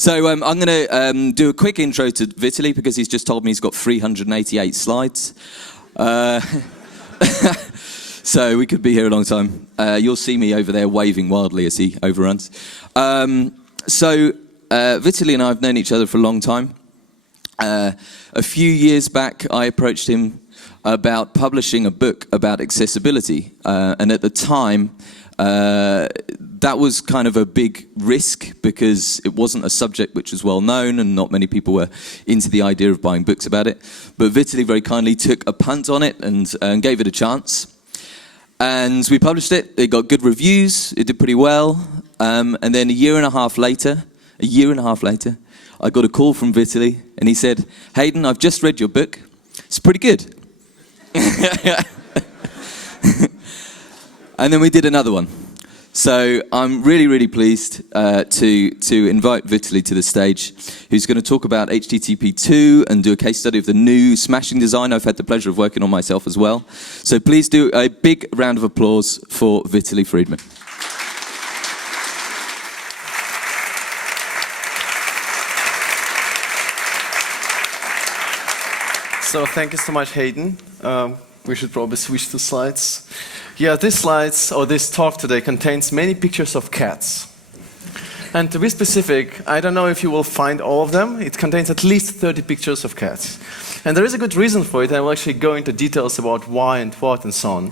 So I'm going to do a quick intro to Vitaly because he's just told me he's got 388 slides. So we could be here a long time. You'll see me over there waving wildly as he overruns. Vitaly and I have known each other for a long time. A few years back, I approached him about publishing a book about accessibility. And at the time, that was kind of a big risk because it wasn't a subject which was well known and not many people were into the idea of buying books about it. But Vitaly very kindly took a punt on it and gave it a chance. And we published it. It got good reviews. It did pretty well. And then a year and a half later, I got a call from Vitaly and he said, "Hayden, I've just read your book. It's pretty good." And then we did another one. So I'm really, really pleased to invite Vitaly to the stage, who's going to talk about HTTP2 and do a case study of the new smashing design I've had the pleasure of working on myself as well. So please do a big round of applause for Vitaly Friedman. So thank you so much, Hayden. We should probably switch to slides. Yeah, this talk today contains many pictures of cats. And to be specific, I don't know if you will find all of them. It contains at least 30 pictures of cats. And there is a good reason for it. I will actually go into details about why and what and so on.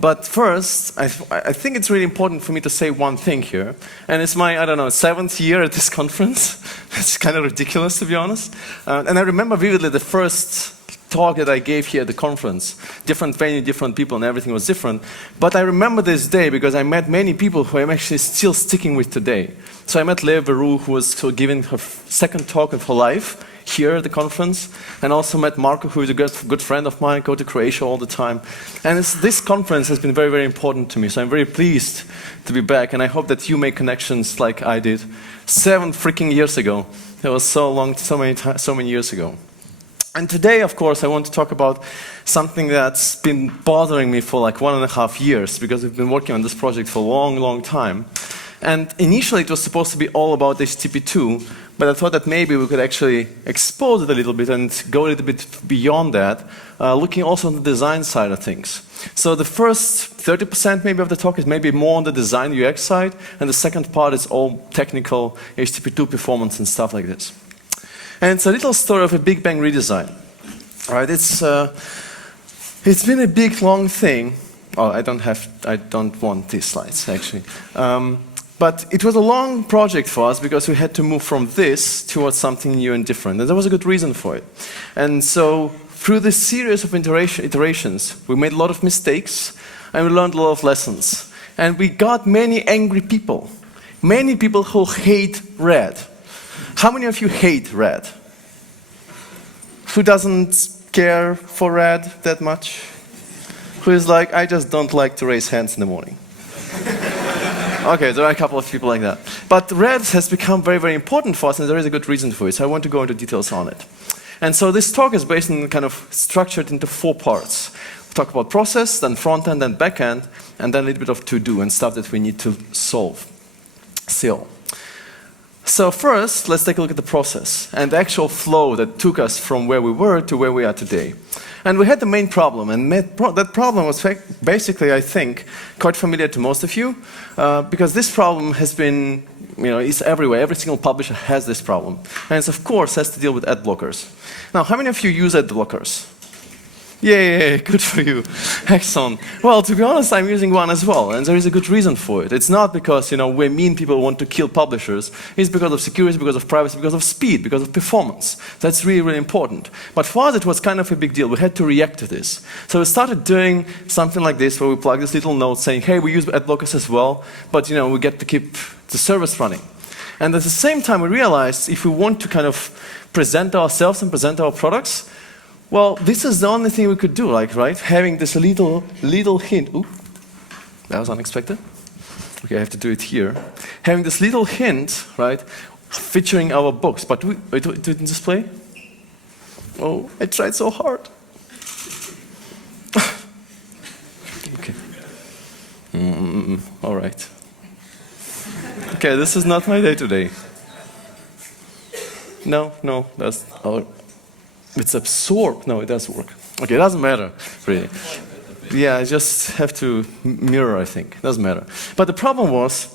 But first, I think it's really important for me to say one thing here. And it's my, 7th year at this conference. It's kind of ridiculous, to be honest. And I remember vividly the first talk that I gave here at the conference. Different venue, different people, and everything was different. But I remember this day because I met many people who I'm actually still sticking with today. So I met Leah Veru, who was giving her second talk of her life here at the conference, and also met Marco, who is a good friend of mine, go to Croatia all the time. And this conference has been very, very important to me, so I'm very pleased to be back, and I hope that you make connections like I did 7 freaking years ago. That was so long, so many years ago. And today, of course, I want to talk about something that's been bothering me for like 1.5 years, because we've been working on this project for a long, long time. And initially it was supposed to be all about HTTP2, but I thought that maybe we could actually expose it a little bit and go a little bit beyond that, looking also on the design side of things. So the first 30% maybe of the talk is maybe more on the design UX side, and the second part is all technical HTTP2 performance and stuff like this. And it's a little story of a Big Bang redesign. All right, it's been a big, long thing. Oh, I don't want these slides actually. But it was a long project for us because we had to move from this towards something new and different. And there was a good reason for it. And so through this series of iterations, we made a lot of mistakes and we learned a lot of lessons. And we got many angry people who hate red. How many of you hate red? Who doesn't care for red that much? Who is like, I just don't like to raise hands in the morning? Okay, there are a couple of people like that. But red has become very, very important for us, and there is a good reason for it, so I want to go into details on it. And so this talk is based on kind of structured into 4 parts. We talk about process, then front end, then back end, and then a little bit of to-do and stuff that we need to solve still. So first, let's take a look at the process and the actual flow that took us from where we were to where we are today. And we had the main problem, and that problem was basically, I think, quite familiar to most of you, because this problem has been, it's everywhere. Every single publisher has this problem. And it, of course, has to deal with ad blockers. Now, how many of you use ad blockers? Yay, good for you. Excellent. Well, to be honest, I'm using one as well, and there is a good reason for it. It's not because, we mean people want to kill publishers. It's because of security, because of privacy, because of speed, because of performance. That's really, really important. But for us, it was kind of a big deal. We had to react to this. So we started doing something like this, where we plug this little note saying, hey, we use ad blockers as well, but, we get to keep the service running. And at the same time, we realized if we want to kind of present ourselves and present our products, well, this is the only thing we could do, right? Having this little hint. Ooh, that was unexpected. Okay, I have to do it here. Having this little hint, right, featuring our books. But it didn't display? Oh, I tried so hard. Okay. All right. Okay, this is not my day today. No, that's, oh, it's absorbed. No, it does work. Okay, it doesn't matter, really. Yeah, I just have to mirror, I think. Doesn't matter. But the problem was,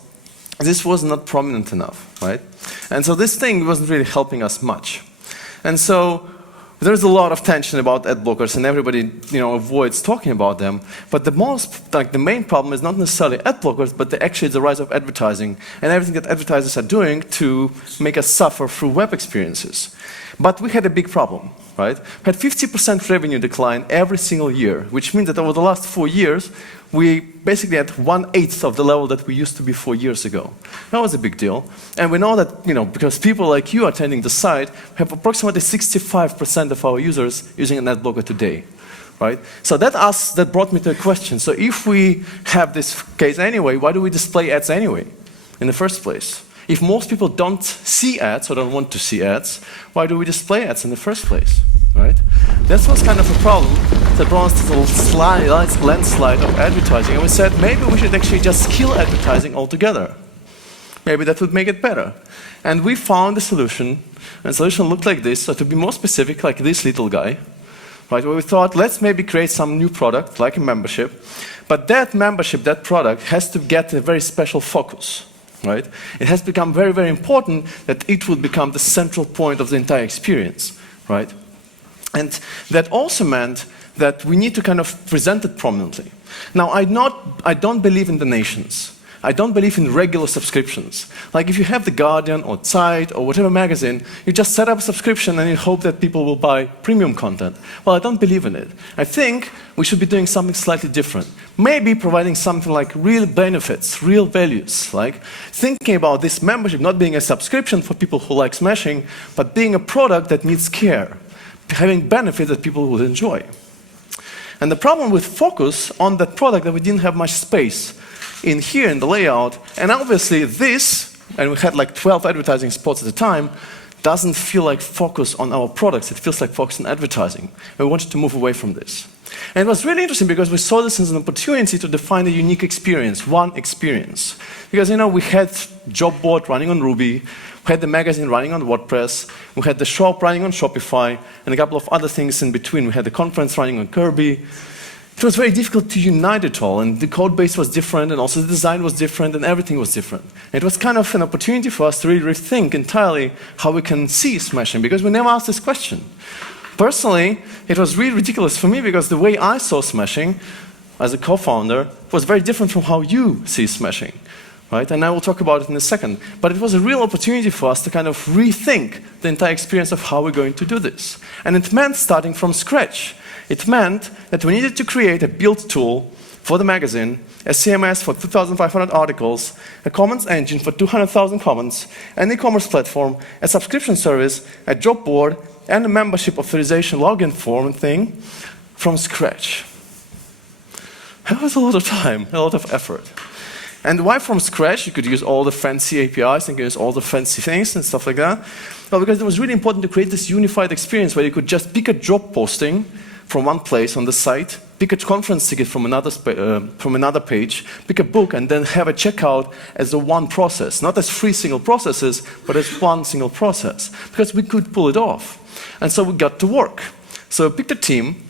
this was not prominent enough, right? And so this thing wasn't really helping us much. And so there's a lot of tension about ad blockers, and everybody, avoids talking about them. But the main problem is not necessarily ad blockers, but actually the rise of advertising and everything that advertisers are doing to make us suffer through web experiences. But we had a big problem, right? We had 50% revenue decline every single year, which means that over the last 4 years, we basically had 1/8 of the level that we used to be 4 years ago. That was a big deal. And we know that, because people like you attending the site, we have approximately 65% of our users using an ad blocker today, right? So that brought me to a question. So if we have this case anyway, why do we display ads anyway, in the first place? If most people don't see ads or don't want to see ads, why do we display ads in the first place, right? That was kind of a problem that brought us to the landslide of advertising. And we said, maybe we should actually just kill advertising altogether. Maybe that would make it better. And we found a solution, and the solution looked like this. So to be more specific, like this little guy, right, where we thought, let's maybe create some new product, like a membership. But that membership, that product, has to get a very special focus. Right? It has become very, very important that it would become the central point of the entire experience, right? And that also meant that we need to kind of present it prominently. Now, I don't believe in donations. I don't believe in regular subscriptions. Like if you have The Guardian or Zeit or whatever magazine, you just set up a subscription and you hope that people will buy premium content. Well, I don't believe in it. I think we should be doing something slightly different. Maybe providing something like real benefits, real values, like thinking about this membership not being a subscription for people who like smashing, but being a product that needs care, having benefits that people will enjoy. And the problem with focus on that product that we didn't have much space in here in the layout, and obviously this, and we had like 12 advertising spots at the time, doesn't feel like focus on our products, it feels like focus on advertising. And we wanted to move away from this. And it was really interesting because we saw this as an opportunity to define a unique experience, one experience. Because we had job board running on Ruby, we had the magazine running on WordPress, we had the shop running on Shopify, and a couple of other things in between. We had the conference running on Kirby. It was very difficult to unite it all, and the code base was different, and also the design was different, and everything was different. It was kind of an opportunity for us to really rethink entirely how we can see smashing, because we never asked this question. Personally, it was really ridiculous for me, because the way I saw smashing as a co-founder was very different from how you see smashing. Right? And I will talk about it in a second. But it was a real opportunity for us to kind of rethink the entire experience of how we're going to do this. And it meant starting from scratch. It meant that we needed to create a build tool for the magazine, a CMS for 2,500 articles, a comments engine for 200,000 comments, an e-commerce platform, a subscription service, a job board, and a membership authorization login form and thing from scratch. That was a lot of time, a lot of effort. And why from scratch? You could use all the fancy APIs and use all the fancy things and stuff like that. Well, because it was really important to create this unified experience where you could just pick a job posting from one place on the site, pick a conference ticket from another page, pick a book, and then have a checkout as a one process. Not as 3 single processes, but as one single process. Because we could pull it off. And so we got to work. So we picked a team.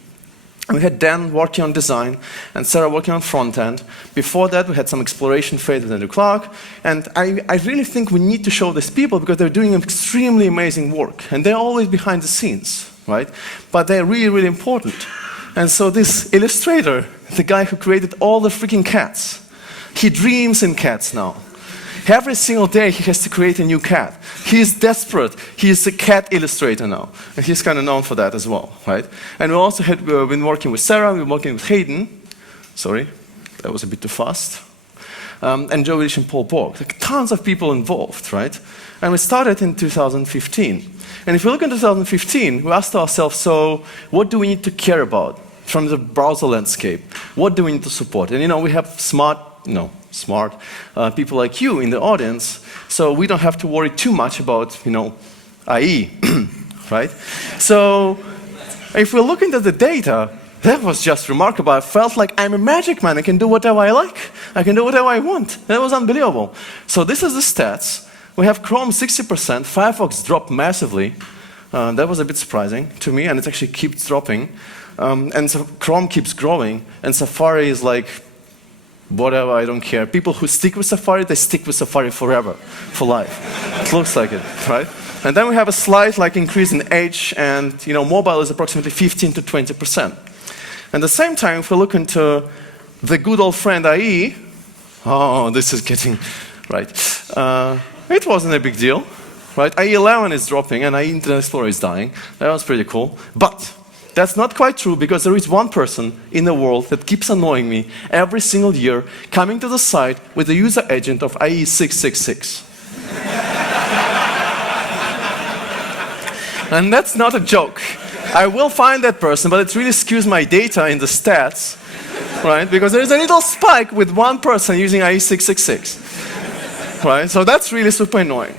And we had Dan working on design and Sarah working on front end. Before that, we had some exploration phase with Andrew Clark. And I really think we need to show these people because they're doing extremely amazing work. And they're always behind the scenes, right? But they're really, really important. And so this illustrator, the guy who created all the freaking cats, he dreams in cats now. Every single day he has to create a new cat. He is desperate. He is a cat illustrator now. And he's kind of known for that as well, right? And we also had been working with Sarah, we were working with Hayden. Sorry, that was a bit too fast. And Joe Wish and Paul Borg. Like, tons of people involved, right? And we started in 2015. And if we look in 2015, we asked ourselves, so what do we need to care about from the browser landscape? What do we need to support? And we have smart people like you in the audience, so we don't have to worry too much about, IE, right? So if we look into the data, that was just remarkable. I felt like I'm a magic man. I can do whatever I like. I can do whatever I want. That was unbelievable. So this is the stats We have Chrome 60%, Firefox dropped massively. That was a bit surprising to me, and it actually keeps dropping. And so Chrome keeps growing, and Safari is like, whatever, I don't care. People who stick with Safari, they stick with Safari forever, for life. It looks like it, right? And then we have a slight increase in Edge, and mobile is approximately 15 to 20%. At the same time, if we look into the good old friend IE, oh, this is getting, right. It wasn't a big deal, right? IE 11 is dropping, and IE Internet Explorer is dying. That was pretty cool. But that's not quite true, because there is one person in the world that keeps annoying me every single year, coming to the site with the user agent of IE 666. And that's not a joke. I will find that person, but it really skews my data in the stats, right? Because there's a little spike with one person using IE 666, right? So that's really super annoying.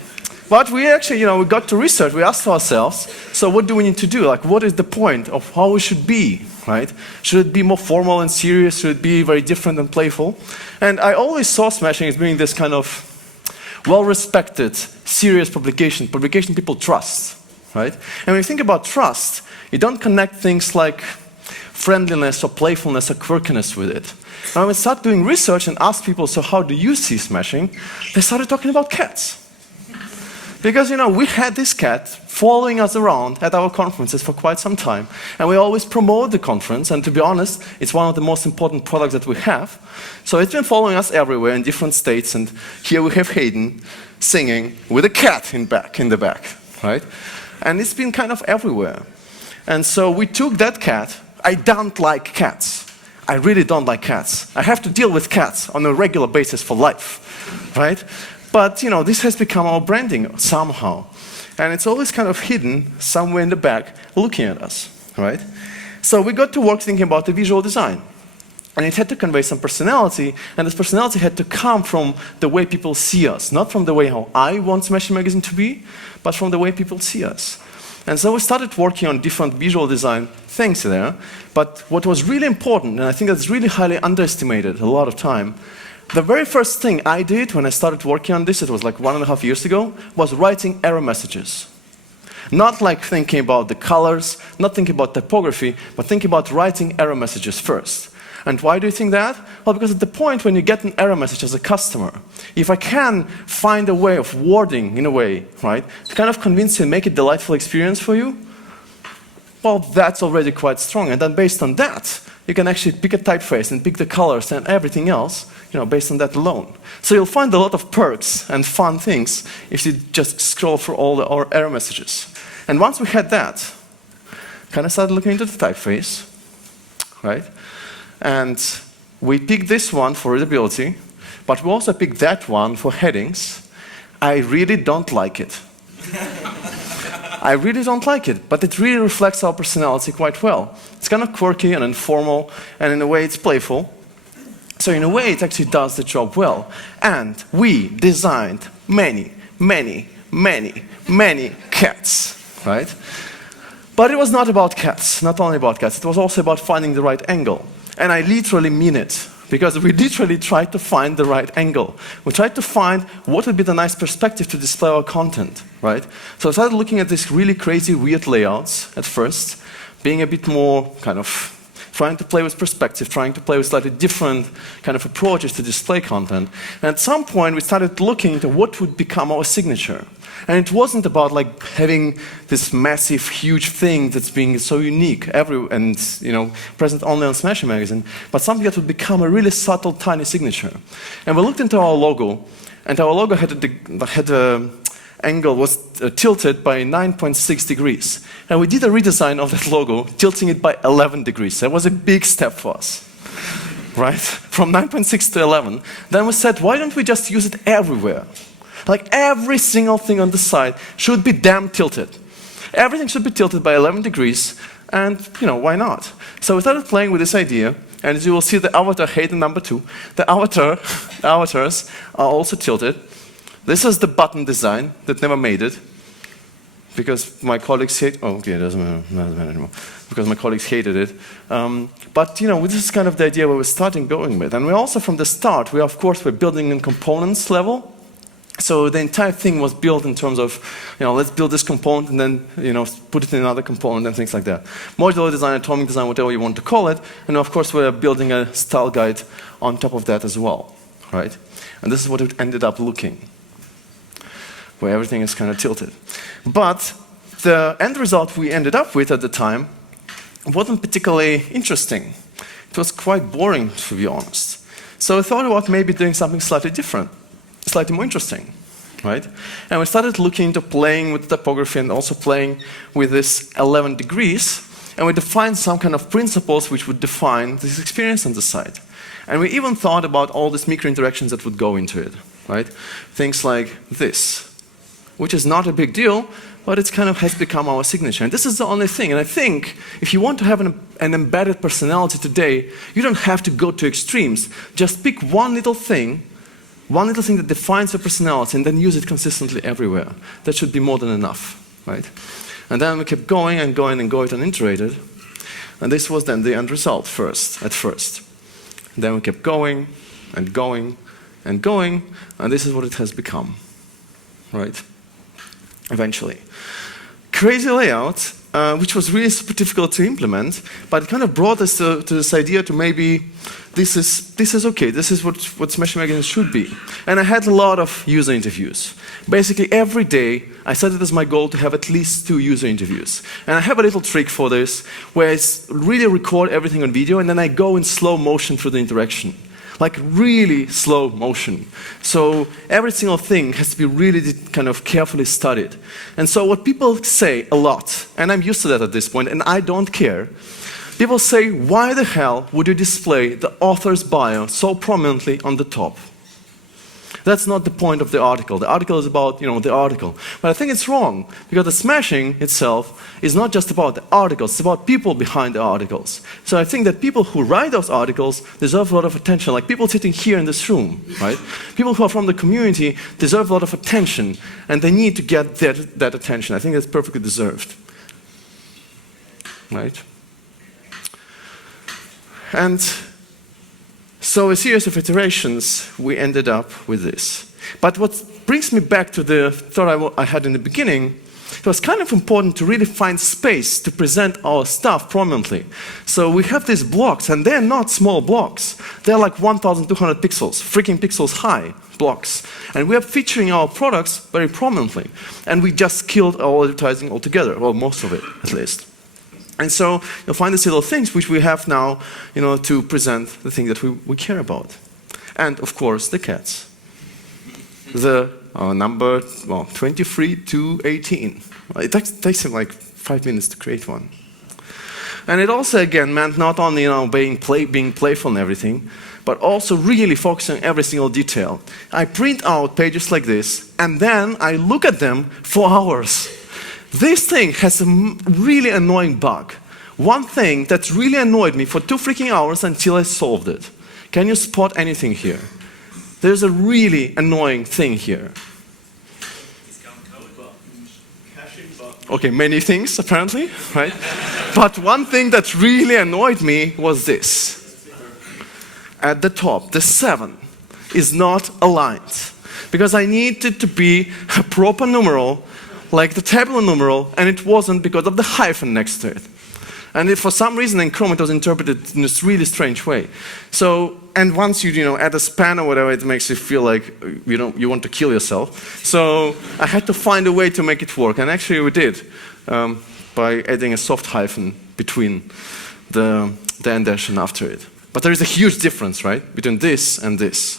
But we actually, we got to research. We asked ourselves, so what do we need to do? What is the point of how we should be, right? Should it be more formal and serious? Should it be very different and playful? And I always saw Smashing as being this kind of well-respected, serious publication people trust, right? And when you think about trust, you don't connect things like friendliness or playfulness or quirkiness with it. And when we start doing research and ask people, so how do you see Smashing? They started talking about cats. Because, we had this cat following us around at our conferences for quite some time. And we always promote the conference. And to be honest, it's one of the most important products that we have. So it's been following us everywhere in different states. And here we have Hayden singing with a cat in the back, right? And it's been kind of everywhere. And so we took that cat. I don't like cats. I really don't like cats. I have to deal with cats on a regular basis for life, right? But, this has become our branding somehow. And it's always kind of hidden somewhere in the back looking at us, right? So we got to work thinking about the visual design. And it had to convey some personality, and this personality had to come from the way people see us. Not from the way how I want Smashing Magazine to be, but from the way people see us. And so we started working on different visual design things there. But what was really important, and I think that's really highly underestimated a lot of time, the very first thing I did when I started working on this, it was like 1.5 years ago, was writing error messages. Not thinking about the colors, not thinking about typography, but thinking about writing error messages first. And why do you think that? Well, because at the point when you get an error message as a customer, if I can find a way of wording in a way, right, to kind of convince you and make it a delightful experience for you, well, that's already quite strong. And then based on that, you can actually pick a typeface and pick the colors and everything else, based on that alone. So you'll find a lot of perks and fun things if you just scroll through all our error messages. And once we had that, kind of started looking into the typeface, right? And we picked this one for readability, but we also picked that one for headings. I really don't like it. I really don't like it, but it really reflects our personality quite well. It's kind of quirky and informal, and in a way it's playful. So in a way it actually does the job well. And we designed many, many, many, many cats, right? But it was not about cats, not only about cats, it was also about finding the right angle. And I literally mean it, because we literally tried to find the right angle. We tried to find what would be the nice perspective to display our content, right? So I started looking at these really crazy, weird layouts at first, being a bit more kind of trying to play with perspective, trying to play with slightly different kind of approaches to display content. And at some point, we started looking into what would become our signature. And it wasn't about having this massive, huge thing that's being so unique and present only on Smashing Magazine, but something that would become a really subtle, tiny signature. And we looked into our logo, and our logo had a angle was tilted by 9.6 degrees. And we did a redesign of that logo, tilting it by 11 degrees. That was a big step for us, right? From 9.6 to 11. Then we said, why don't we just use it everywhere? Every single thing on the site should be damn tilted. Everything should be tilted by 11 degrees, and, why not? So we started playing with this idea, and as you will see, the avatar Hayden number 2, the avatars are also tilted. This is the button design that never made it, because my colleagues hate. Oh, okay, it doesn't matter anymore. Because my colleagues hated it. But this is kind of the idea where we're starting going with. And we also, from the start, of course, we're building in components level. So the entire thing was built in terms of, let's build this component and then, put it in another component and things like that. Modular design, atomic design, whatever you want to call it. And of course, we're building a style guide on top of that as well, right? And this is what it ended up looking, where everything is kind of tilted. But the end result we ended up with at the time wasn't particularly interesting. It was quite boring, to be honest. So I thought about maybe doing something slightly different, slightly more interesting, right? And we started looking into playing with typography and also playing with this 11 degrees, and we defined some kind of principles which would define this experience on the site. And we even thought about all these micro interactions that would go into it, right? Things like this, which is not a big deal, but it kind of has become our signature. And this is the only thing. And I think if you want to have an embedded personality today, you don't have to go to extremes. Just pick one little thing that defines your personality, and then use it consistently everywhere. That should be more than enough, right? And then we kept going and going and going and iterated. And this was then the end result at first. And then we kept going and going and going, and this is what it has become, right? Eventually. Crazy layout, which was really super difficult to implement, but it kind of brought us to this idea to maybe this is okay, this is what Smash Magazine should be. And I had a lot of user interviews. Basically every day I set it as my goal to have at least 2 user interviews. And I have a little trick for this, where I really record everything on video and then I go in slow motion through the interaction. Like really slow motion. So every single thing has to be really kind of carefully studied. And so what people say a lot, and I'm used to that at this point, and I don't care, people say, why the hell would you display the author's bio so prominently on the top? That's not the point of the article. The article is about, the article. But I think it's wrong, because the smashing itself is not just about the articles, it's about people behind the articles. So I think that people who write those articles deserve a lot of attention, like people sitting here in this room, right? People who are from the community deserve a lot of attention, and they need to get that attention. I think that's perfectly deserved, right? And so a series of iterations, we ended up with this. But what brings me back to the thought I had in the beginning, it was kind of important to really find space to present our stuff prominently. So we have these blocks, and they're not small blocks. They're like 1,200 pixels, freaking pixels high blocks. And we are featuring our products very prominently. And we just killed our advertising altogether, well, most of it, at least. And so you'll find these little things which we have now, to present the thing that we care about. And of course, the cats. The number 23 to 18. It takes him like 5 minutes to create one. And it also again meant not only being playful and everything, but also really focusing on every single detail. I print out pages like this, and then I look at them for hours. This thing has a really annoying bug. One thing that really annoyed me for 2 freaking hours until I solved it. Can you spot anything here? There's a really annoying thing here. Okay, many things apparently, right? But one thing that really annoyed me was this. At the top, the 7 is not aligned. Because I need it to be a proper numeral, like the tabular numeral, and it wasn't because of the hyphen next to it. And for some reason in Chrome it was interpreted in this really strange way. So, and once you add a span or whatever, it makes you feel like you want to kill yourself. So I had to find a way to make it work, and actually we did, by adding a soft hyphen between the end dash and after it. But there is a huge difference, right, between this and this.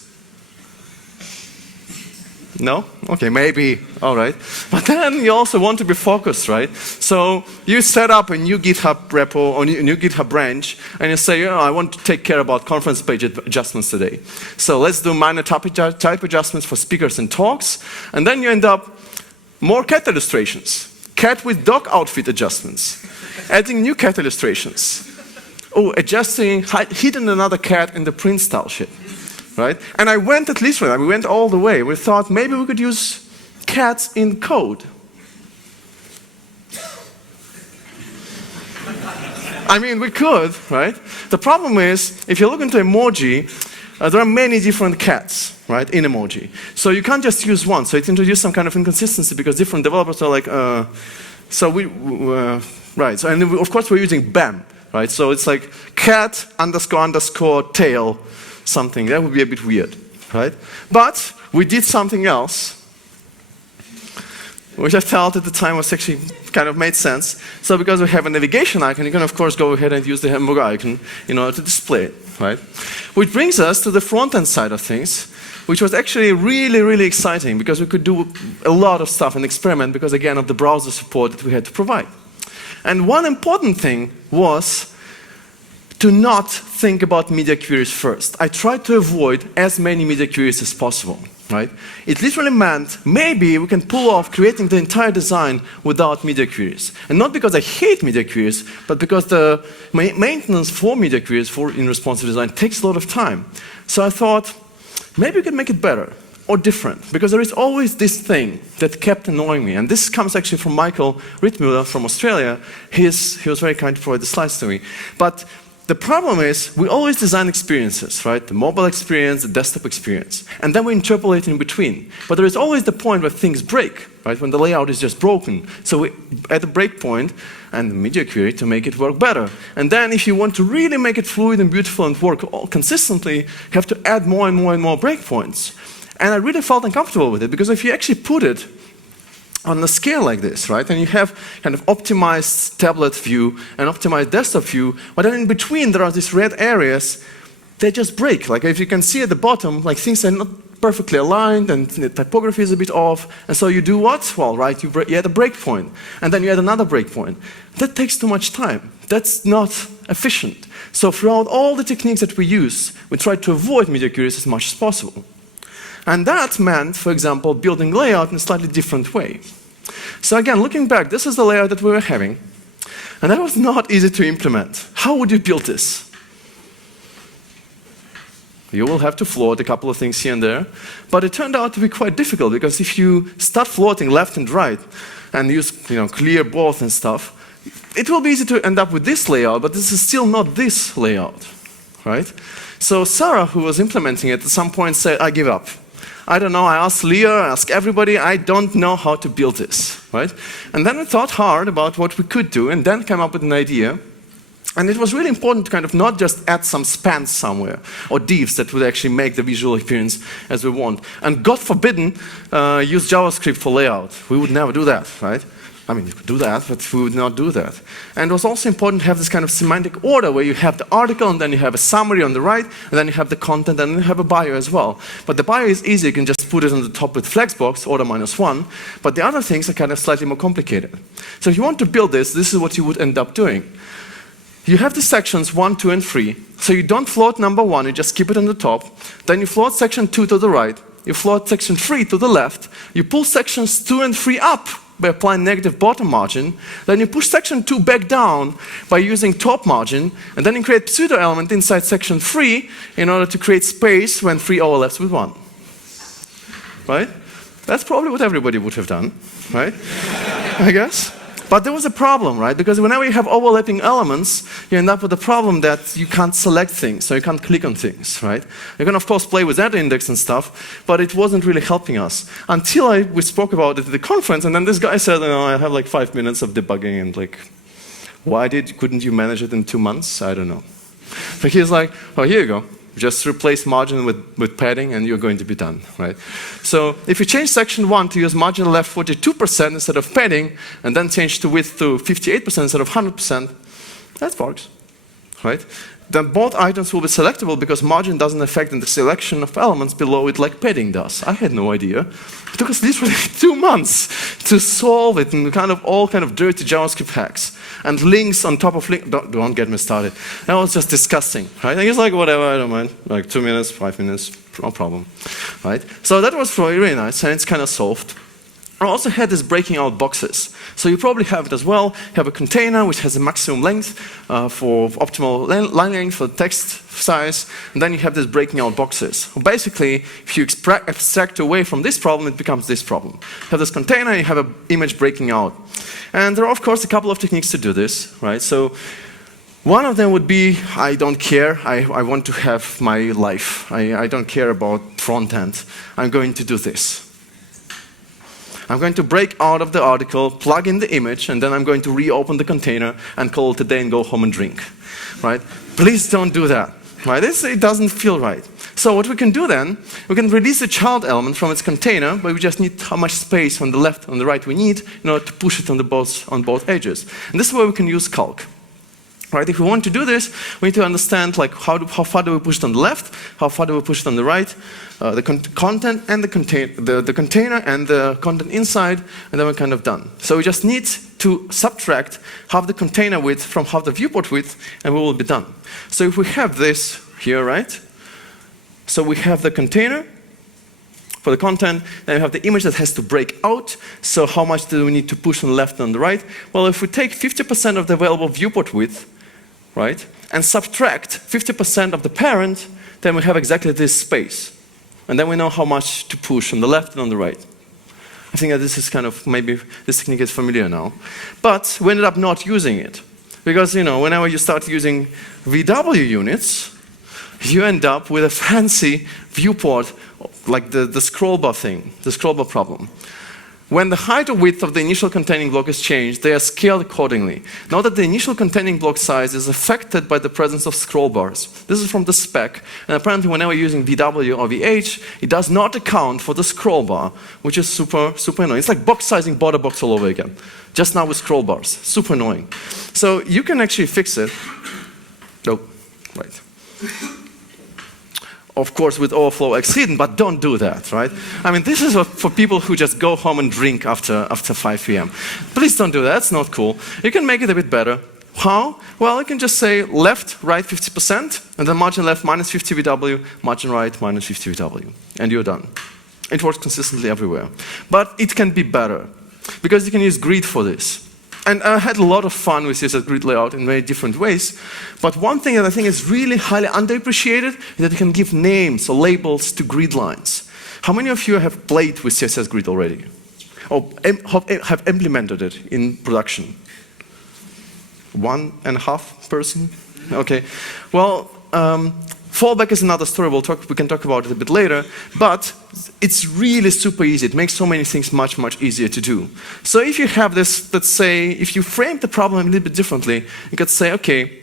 No? Okay, maybe, all right. But then you also want to be focused, right? So you set up a new GitHub repo or new GitHub branch, and you say, I want to take care about conference page adjustments today. So let's do minor type adjustments for speakers and talks, and then you end up more cat illustrations. Cat with dog outfit adjustments. Adding new cat illustrations. Oh, adjusting, hidden another cat in the print style shit. Right? And I went at least for that. We went all the way. We thought maybe we could use cats in code. I mean, we could, right? The problem is, if you look into emoji, there are many different cats, right, in emoji. So you can't just use one. So it introduced some kind of inconsistency because different developers are like, right. So, and of course we're using BAM, right? So it's like cat __ tail something. That would be a bit weird, right? But we did something else, which I felt at the time was actually kind of made sense. So because we have a navigation icon, you can of course go ahead and use the hamburger icon in order to display it, right? Which brings us to the front-end side of things, which was actually really, really exciting because we could do a lot of stuff and experiment because, again, of the browser support that we had to provide. And one important thing was to not think about media queries first. I tried to avoid as many media queries as possible, right? It literally meant maybe we can pull off creating the entire design without media queries. And not because I hate media queries, but because the maintenance for media queries in responsive design takes a lot of time. So I thought, maybe we can make it better or different, because there is always this thing that kept annoying me. And this comes actually from Michael Rittmuller from Australia. He was very kind to provide the slides to me. But the problem is, we always design experiences, right? The mobile experience, the desktop experience. And then we interpolate in between. But there is always the point where things break, right? When the layout is just broken. So we add a breakpoint and the media query to make it work better. And then if you want to really make it fluid and beautiful and work consistently, you have to add more and more and more breakpoints. And I really felt uncomfortable with it, because if you actually put it on a scale like this, right, and you have kind of optimized tablet view and optimized desktop view, but then in between there are these red areas, they just break. Like if you can see at the bottom, like things are not perfectly aligned and the typography is a bit off, and so you do what? Well, right, you add a breakpoint, and then you add another breakpoint. That takes too much time. That's not efficient. So throughout all the techniques that we use, we try to avoid media queries as much as possible. And that meant, for example, building layout in a slightly different way. So again, looking back, this is the layout that we were having. And that was not easy to implement. How would you build this? You will have to float a couple of things here and there. But it turned out to be quite difficult, because if you start floating left and right and use clear both and stuff, it will be easy to end up with this layout, but this is still not this layout, right? So Sarah, who was implementing it, at some point said, I give up. I don't know, I asked Leah, I asked everybody, I don't know how to build this, right? And then we thought hard about what we could do, and then came up with an idea. And it was really important to kind of not just add some spans somewhere, or divs that would actually make the visual experience as we want. And God forbidden, use JavaScript for layout. We would never do that, right? I mean, you could do that, but we would not do that. And it was also important to have this kind of semantic order where you have the article, and then you have a summary on the right, and then you have the content, and then you have a bio as well. But the bio is easy, you can just put it on the top with Flexbox, order -1, but the other things are kind of slightly more complicated. So if you want to build this, this is what you would end up doing. You have the sections 1, 2, and 3. So you don't float number 1, you just keep it on the top. Then you float section 2 to the right. You float section 3 to the left. You pull sections 2 and 3 up by applying negative bottom margin. Then you push section 2 back down by using top margin. And then you create pseudo element inside section 3 in order to create space when 3 overlaps with 1. Right? That's probably what everybody would have done, right? I guess. But there was a problem, right? Because whenever you have overlapping elements, you end up with the problem that you can't select things, so you can't click on things, right? You can, of course, play with that index and stuff, but it wasn't really helping us. Until we spoke about it at the conference, and then this guy said, I have like 5 minutes of debugging, and like, couldn't you manage it in 2 months? I don't know. But he's like, oh, here you go. Just replace margin with padding and you're going to be done, right? So if you change section 1 to use margin left 42% instead of padding, and then change the width to 58% instead of 100%, that works, right? Then both items will be selectable because margin doesn't affect the selection of elements below it like padding does. I had no idea. It took us literally 2 months to solve it, and all kind of dirty JavaScript hacks. And links on top of links. Don't get me started. That was just disgusting, right? And he's like, whatever, I don't mind. Like 2 minutes, 5 minutes, no problem, right? So that was really, really nice, and it's kind of solved. I also had this breaking out boxes. So you probably have it as well. You have a container which has a maximum length for optimal line length for text size, and then you have this breaking out boxes. Basically, if you abstract away from this problem, it becomes this problem. You have this container, you have an image breaking out. And there are, of course, a couple of techniques to do this, right? So One of them would be, I don't care, I want to have my life. I don't care about front end. I'm going to do this. I'm going to break out of the article, plug in the image, and then I'm going to reopen the container and call it a day and go home and drink. Right? Please don't do that. Right? It doesn't feel right. So what we can do then, we can release the child element from its container, but we just need how much space on the left and the right we need in order to push it on both edges. And this is where we can use calc. Right? If we want to do this, we need to understand like how far do we push it on the left, how far do we push it on the right, the content and the container and the content inside, and then we're kind of done. So we just need to subtract half the container width from half the viewport width, and we will be done. So if we have this here, right? So we have the container for the content, then we have the image that has to break out. So how much do we need to push on the left and on the right? Well, if we take 50% of the available viewport width, right, and subtract 50% of the parent, then we have exactly this space. And then we know how much to push on the left and on the right. I think that this is kind of, maybe this technique is familiar now. But we ended up not using it. Because, you know, whenever you start using VW units, you end up with a fancy viewport, like the scroll bar thing, the scroll bar problem. When the height or width of the initial containing block is changed, they are scaled accordingly. Note that the initial containing block size is affected by the presence of scroll bars. This is from the spec, and apparently whenever you're using VW or VH, it does not account for the scroll bar, which is super annoying. It's like box sizing border box all over again, just now with scroll bars. Super annoying. So you can actually fix it. Oh, right. Of course, with overflow X hidden, but don't do that, right? I mean, this is for people who just go home and drink after 5 p.m. Please don't do that. That's not cool. You can make it a bit better. How? Well, you can just say left, right 50%, and then margin left minus 50 VW, margin right minus 50 VW, and you're done. It works consistently everywhere. But it can be better, because you can use grid for this. And I had a lot of fun with CSS grid layout in very different ways. But one thing that I think is really highly underappreciated is that you can give names or labels to grid lines. How many of you have played with CSS grid already? Or have implemented it in production? 1.5 person? Okay. Well, fallback is another story. We can talk about it a bit later. But it's really super easy. It makes so many things much easier to do. So if you have this, let's say, if you frame the problem a little bit differently, you could say, okay,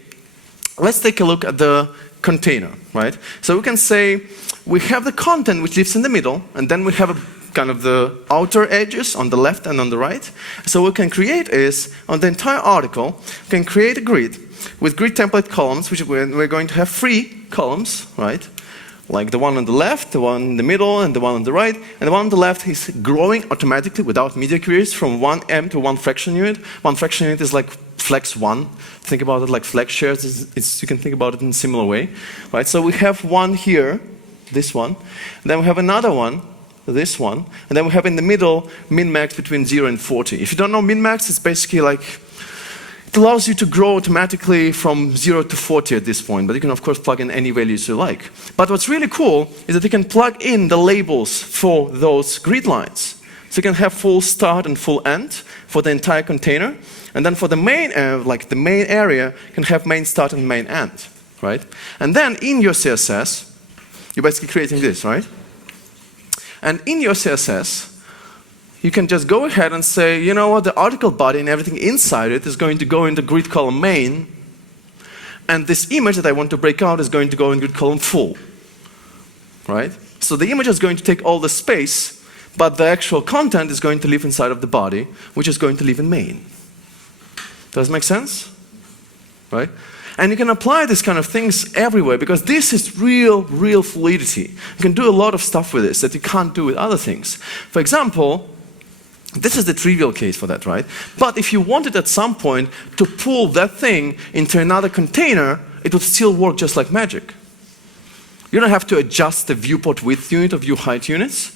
let's take a look at the container, right? So we can say we have the content which lives in the middle, and then we have a kind of the outer edges on the left and on the right. So what we can create is, on the entire article, we can create a grid with grid template columns, which we're going to have 3 columns, right? Like the one on the left, the one in the middle, and the one on the right. And the one on the left is growing automatically without media queries from 1M to 1 fraction unit. 1 fraction unit is like flex 1. Think about it like flex shares. You can think about it in a similar way, right? So we have one here, this one. And then we have another one, this one. And then we have in the middle min-max between 0 and 40. If you don't know min-max, it's basically like it allows you to grow automatically from 0 to 40 at this point, but you can of course plug in any values you like. But what's really cool is that you can plug in the labels for those grid lines. So you can have full start and full end for the entire container, and then for the main, like the main area, you can have main start and main end, right? And then in your CSS, you're basically creating this, right? And in your CSS, you can just go ahead and say, you know what, the article body and everything inside it is going to go in the grid column main, and this image that I want to break out is going to go in grid column full, right? So the image is going to take all the space, but the actual content is going to live inside of the body, which is going to live in main. Does it make sense? Right? And you can apply these kind of things everywhere, because this is real fluidity. You can do a lot of stuff with this that you can't do with other things. For example, this is the trivial case for that, right? But if you wanted at some point to pull that thing into another container, it would still work just like magic. You don't have to adjust the viewport width unit or viewport height units.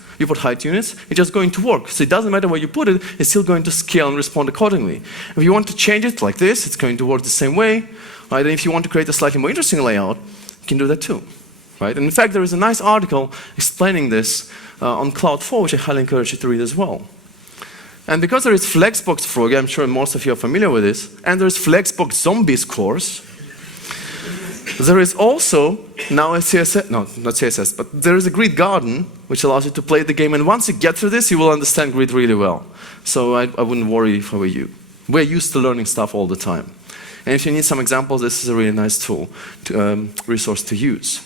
It's just going to work. So it doesn't matter where you put it, it's still going to scale and respond accordingly. If you want to change it like this, it's going to work the same way. Right? And if you want to create a slightly more interesting layout, you can do that too. Right? And in fact, there is a nice article explaining this on Cloud4, which I highly encourage you to read as well. And because there is Flexbox Frog, I'm sure most of you are familiar with this, and there's Flexbox Zombies course, There is also now a CSS, no, not CSS, but there is a grid garden which allows you to play the game, and once you get through this, you will understand grid really well. So I wouldn't worry if I were you. We're used to learning stuff all the time. And if you need some examples, this is a really nice tool, resource to use.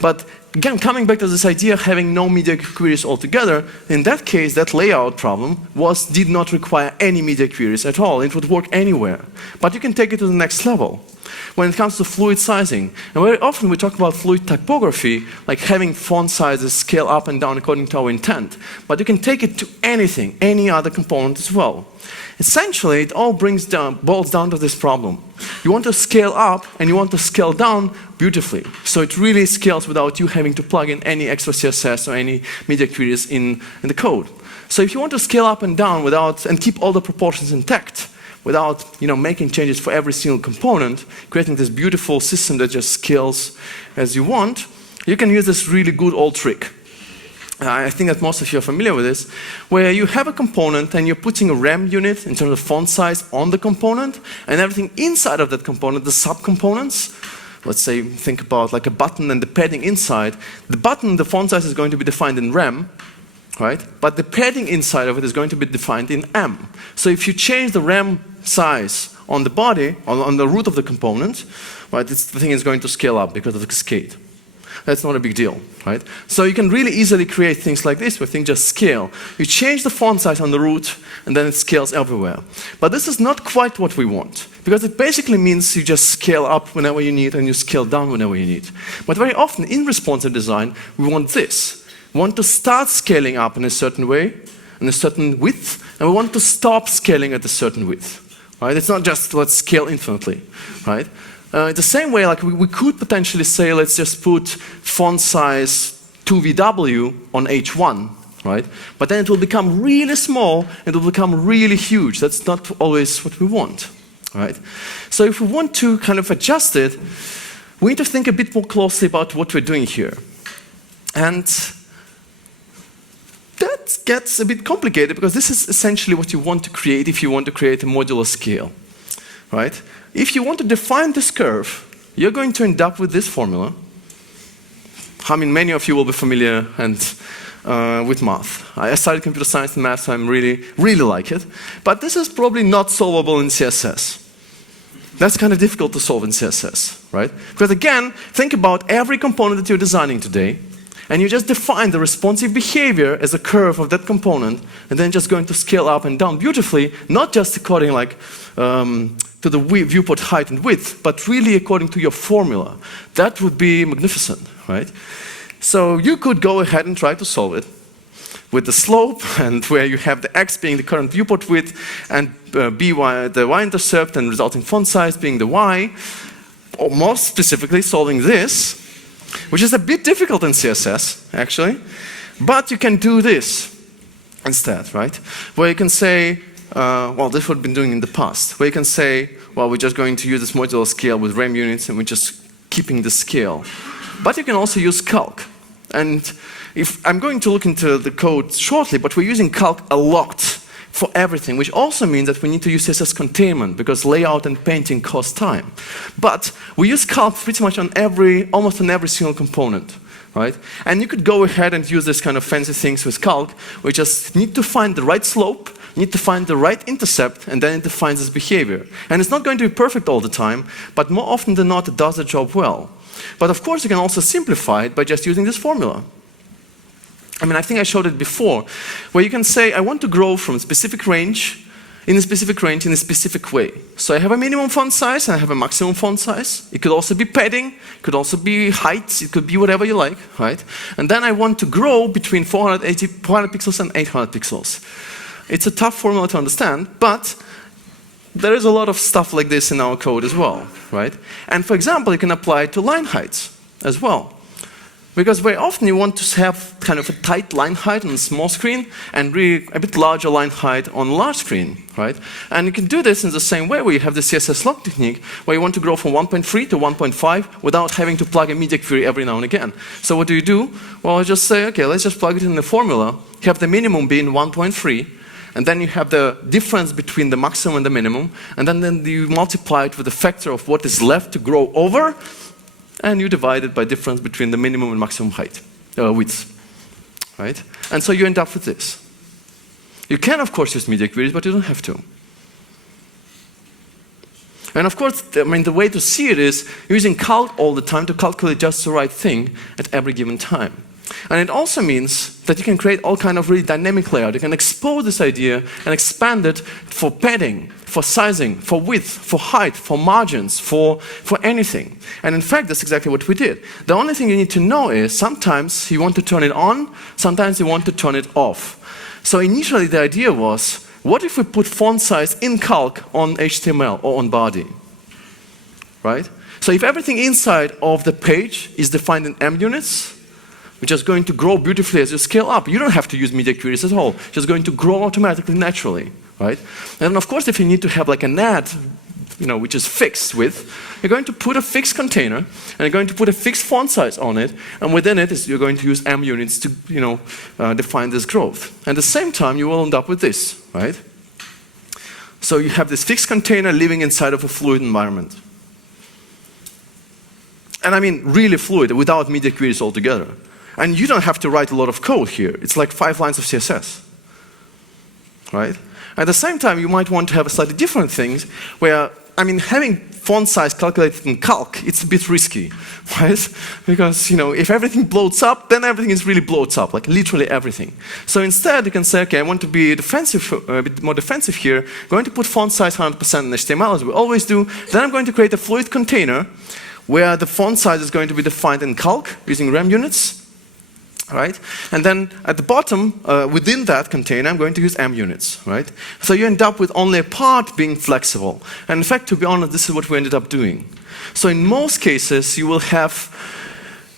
But again, coming back to this idea of having no media queries altogether, in that case, that layout problem did not require any media queries at all. It would work anywhere. But you can take it to the next level. When it comes to fluid sizing, and very often we talk about fluid typography, like having font sizes scale up and down according to our intent. But you can take it to anything, any other component as well. Essentially, it all boils down to this problem. You want to scale up and you want to scale down beautifully. So it really scales without you having to plug in any extra CSS or any media queries in the code. So if you want to scale up and down and keep all the proportions intact, without making changes for every single component, creating this beautiful system that just scales as you want, you can use this really good old trick. I think that most of you are familiar with this, where you have a component and you're putting a RAM unit in terms of font size on the component, and everything inside of that component, the subcomponents, let's say, think about like a button and the padding inside. The button, the font size is going to be defined in RAM, right? But the padding inside of it is going to be defined in M. So if you change the RAM size on the body, on the root of the component, right, the thing is going to scale up because of the cascade. That's not a big deal, right? So you can really easily create things like this where things just scale. You change the font size on the root and then it scales everywhere. But this is not quite what we want, because it basically means you just scale up whenever you need and you scale down whenever you need. But very often in responsive design, we want this. We want to start scaling up in a certain way, in a certain width, and we want to stop scaling at a certain width. Right? It's not just let's scale infinitely, right? The same way, like we could potentially say, let's just put font size 2VW on H1, right? But then it will become really small, and it will become really huge. That's not always what we want, right? So if we want to kind of adjust it, we need to think a bit more closely about what we're doing here. And that gets a bit complicated, because this is essentially what you want to create if you want to create a modular scale, right? If you want to define this curve, you're going to end up with this formula. I mean, many of you will be familiar with math. I studied computer science and math, so I really like it. But this is probably not solvable in CSS. That's kind of difficult to solve in CSS, right? Because again, think about every component that you're designing today, and you just define the responsive behavior as a curve of that component, and then just going to scale up and down beautifully, not just according to the viewport height and width, but really according to your formula. That would be magnificent, right? So you could go ahead and try to solve it with the slope, and where you have the x being the current viewport width, and the y-intercept and resulting font size being the y, or more specifically solving this, which is a bit difficult in CSS, actually. But you can do this instead, right? Where you can say, well, this is what we've been doing in the past. Where you can say, well, we're just going to use this modular scale with RAM units, and we're just keeping the scale. But you can also use calc. And if I'm going to look into the code shortly, but we're using calc a lot for everything, which also means that we need to use CSS containment, because layout and painting cost time. But we use calc pretty much on almost on every single component, right? And you could go ahead and use this kind of fancy things with calc. We just need to find the right slope, need to find the right intercept, and then it defines this behavior. And it's not going to be perfect all the time, but more often than not, it does the job well. But of course, you can also simplify it by just using this formula. I mean, I think I showed it before, where you can say, I want to grow from a specific range, in a specific range, in a specific way. So I have a minimum font size, and I have a maximum font size. It could also be padding, it could also be height, it could be whatever you like, right? And then I want to grow between 400 pixels and 800 pixels. It's a tough formula to understand, but there is a lot of stuff like this in our code as well, right? And for example, you can apply it to line heights as well. Because very often you want to have kind of a tight line height on a small screen and really a bit larger line height on a large screen, right? And you can do this in the same way, where you have the CSS log technique, where you want to grow from 1.3 to 1.5 without having to plug a media query every now and again. So what do? Well, I just say, okay, let's just plug it in the formula. You have the minimum being 1.3, and then you have the difference between the maximum and the minimum, and then you multiply it with the factor of what is left to grow over, and you divide it by difference between the minimum and maximum height, width, right? And so you end up with this. You can, of course, use media queries, but you don't have to. And of course, I mean, the way to see it is using calc all the time to calculate just the right thing at every given time. And it also means that you can create all kind of really dynamic layout. You can expose this idea and expand it for padding, for sizing, for width, for height, for margins, for anything. And in fact, that's exactly what we did. The only thing you need to know is sometimes you want to turn it on, sometimes you want to turn it off. So initially the idea was, what if we put font size in calc on HTML or on body, right? So if everything inside of the page is defined in M units, which is going to grow beautifully as you scale up, you don't have to use media queries at all. It's just going to grow automatically, naturally, right? And of course, if you need to have like an ad, which is fixed with, you're going to put a fixed container, and you're going to put a fixed font size on it, and within it, you're going to use M units to, define this growth. And at the same time, you will end up with this, right? So you have this fixed container living inside of a fluid environment. And I mean, really fluid, without media queries altogether. And you don't have to write a lot of code here. It's like 5 lines of CSS, right? At the same time, you might want to have a slightly different things where, I mean, having font size calculated in calc, it's a bit risky, right? Because, if everything bloats up, then everything is really bloats up, like literally everything. So instead, you can say, okay, I want to be defensive, a bit more defensive here. I'm going to put font size 100% in HTML, as we always do. Then I'm going to create a fluid container where the font size is going to be defined in calc using rem units. Right? And then at the bottom, within that container, I'm going to use M units, right? So you end up with only a part being flexible. And in fact, to be honest, this is what we ended up doing. So in most cases, you will have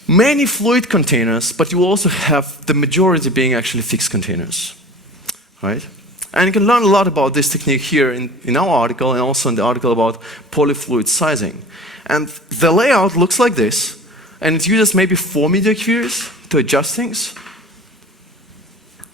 many fluid containers, but you will also have the majority being actually fixed containers, right? And you can learn a lot about this technique here in our article, and also in the article about polyfluid sizing. And the layout looks like this, and it uses maybe 4 media queries to adjust things,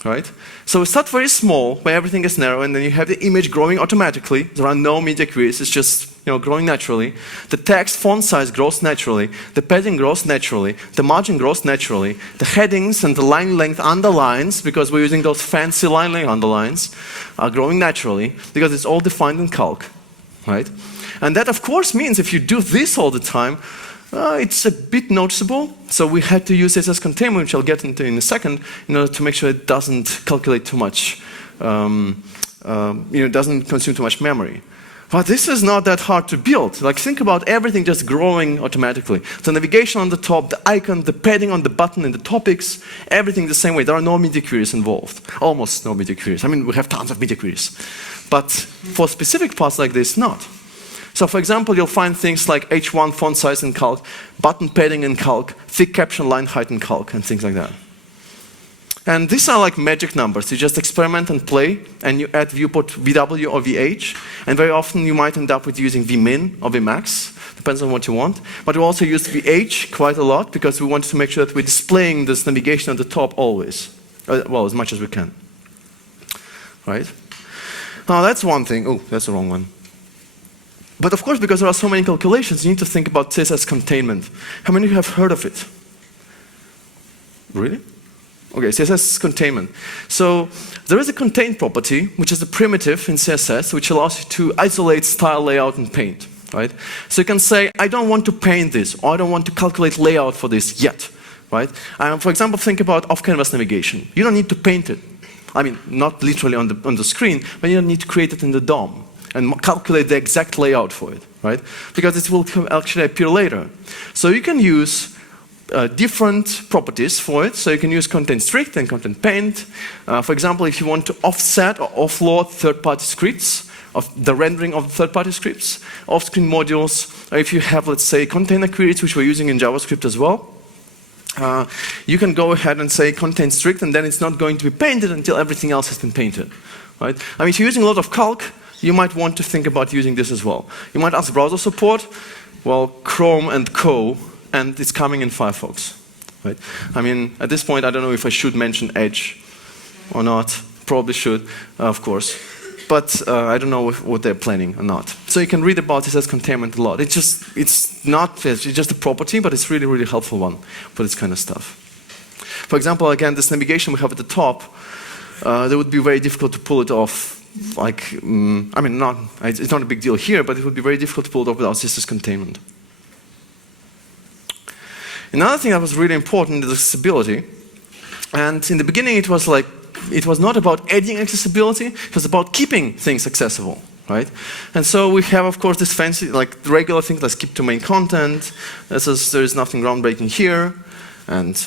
right? So we start very small, where everything is narrow, and then you have the image growing automatically. There are no media queries, it's just growing naturally. The text font size grows naturally, the padding grows naturally, the margin grows naturally, the headings and the line length underlines, because we're using those fancy line length underlines, are growing naturally, because it's all defined in calc, right? And that, of course, means if you do this all the time, it's a bit noticeable, so we had to use CSS containment, which I'll get into in a second, in order to make sure it doesn't calculate too much, doesn't consume too much memory. But this is not that hard to build. Like, think about everything just growing automatically. The navigation on the top, the icon, the padding on the button, and the topics, everything the same way. There are no media queries involved. Almost no media queries. I mean, we have tons of media queries. But for specific parts like this, not. So for example, you'll find things like H1 font size in calc, button padding in calc, thick caption line height in calc, and things like that. And these are like magic numbers. You just experiment and play, and you add viewport VW or VH, and very often you might end up with using Vmin or Vmax, depends on what you want. But we also use VH quite a lot, because we want to make sure that we're displaying this navigation at the top always. Well, as much as we can. Right? Now that's one thing. Oh, that's the wrong one. But of course, because there are so many calculations, you need to think about CSS containment. How many of you have heard of it? Really? Okay, CSS containment. So there is a contain property, which is a primitive in CSS, which allows you to isolate style, layout, and paint. Right? So you can say, I don't want to paint this, or I don't want to calculate layout for this yet. Right? For example, think about off-canvas navigation. You don't need to paint it. I mean, not literally on the screen, but you don't need to create it in the DOM and calculate the exact layout for it, right? Because it will actually appear later. So you can use different properties for it. So you can use content strict and content paint. For example, if you want to offset or offload third-party scripts, of the rendering of the third-party scripts, off-screen modules, or if you have, let's say, container queries, which we're using in JavaScript as well, you can go ahead and say content strict, and then it's not going to be painted until everything else has been painted, right? I mean, if you're using a lot of calc, you might want to think about using this as well. You might ask browser support. Well, Chrome and Co, and it's coming in Firefox, right? I mean, at this point, I don't know if I should mention Edge or not. Probably should, of course. But I don't know what they're planning or not. So you can read about this as containment a lot. It's just a property, but it's really, really helpful one for this kind of stuff. For example, again, this navigation we have at the top, that would be very difficult to pull it off. Like, I mean, it's not a big deal here, but it would be very difficult to pull it off without CSS containment. Another thing that was really important is accessibility. And in the beginning, it was not about adding accessibility, it was about keeping things accessible, right? And so we have, of course, this fancy, like regular things like skip to main content. There is nothing groundbreaking here. And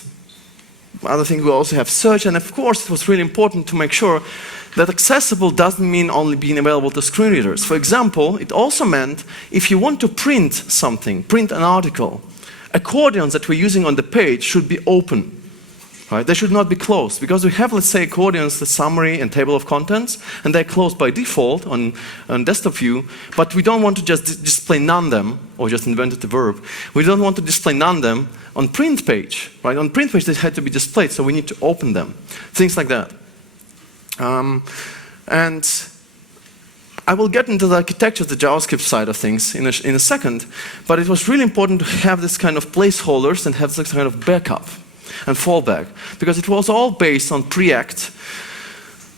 other thing, we also have search. And of course, it was really important to make sure that accessible doesn't mean only being available to screen readers. For example, it also meant if you want to print something, print an article, accordions that we're using on the page should be open. Right? They should not be closed, because we have, let's say, accordions, the summary and table of contents, and they're closed by default on desktop view, but we don't want to just display none them, or just invented the verb. We don't want to display none them on print page. Right? On print page, they had to be displayed, so we need to open them. Things like that. And I will get into the architecture, the JavaScript side of things in a second, but it was really important to have this kind of placeholders and have this kind of backup and fallback, because it was all based on Preact,